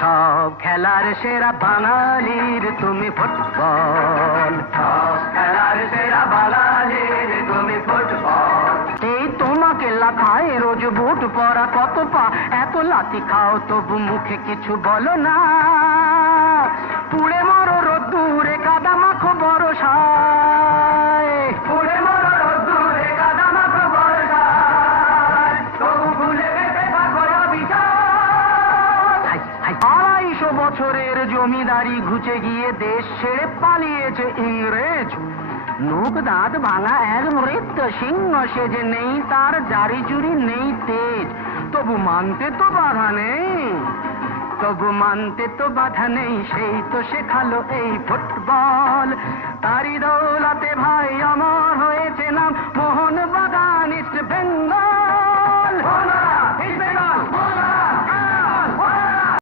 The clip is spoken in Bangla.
সব খেলার সেরা বাঙালির তুমি ফুটবল, সব খেলার সেরা বাঙালির তুমি ফুটবল। এই তোমাকে লাথায় রোজ বুট পরা কত পা, এত লাথি খাও তবু মুখে কিছু বলো না। পুড়ে মরো রোদ্দুরে কাদা মাখো বরসায়, পুড়ে মরো রোদ্দুরে কাদা মাখো বরসায়, তবু ভুলে বেঁচে থাকো অবিচার। 250 বছরের জমিদারি ঘুচে গিয়ে দেশ ছেড়ে পালিয়েছে ইংরেজ। নোক দাঁত ভাঙা এক মৃত্যু সিংহ সেজে, নেই তার জারি জুরি নেই তেজ, তবু মানতে তো বাধা নেই, তবু মানতে তো বাধা নেই। সেই তো শেখালো এই ফুটবল, তারি দৌলতে ভাই অমর হয়েছে নাম মোহনবাগান ইস্ট বেঙ্গল।